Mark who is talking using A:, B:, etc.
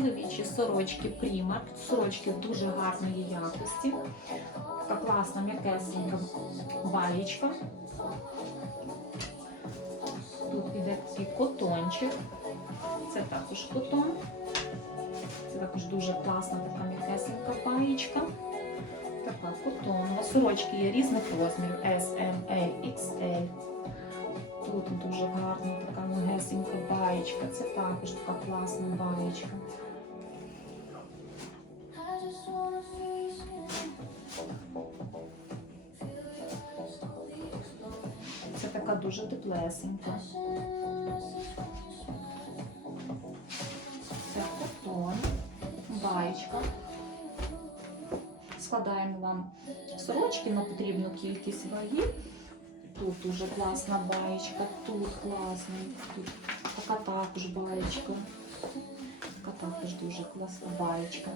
A: чоловічі сорочки Primark. Сорочки дуже гарної якості. Така класна м'якесенька баєчка. Тут іде такий котончик. Це також котон. Це також дуже класна така м'якесенька баєчка. Така котонова. Сорочки є різних розмірів S, M, L, XL. Тут дуже гарна така м'ягесенька баєчка. Це також така класна баєчка. Така дуже теплесенька. Це котон, баєчка. Складаємо вам сорочки на потрібну кількість ваги. Тут дуже класна баєчка, тут класний, тут така також баєчка. Така також дуже класна баєчка.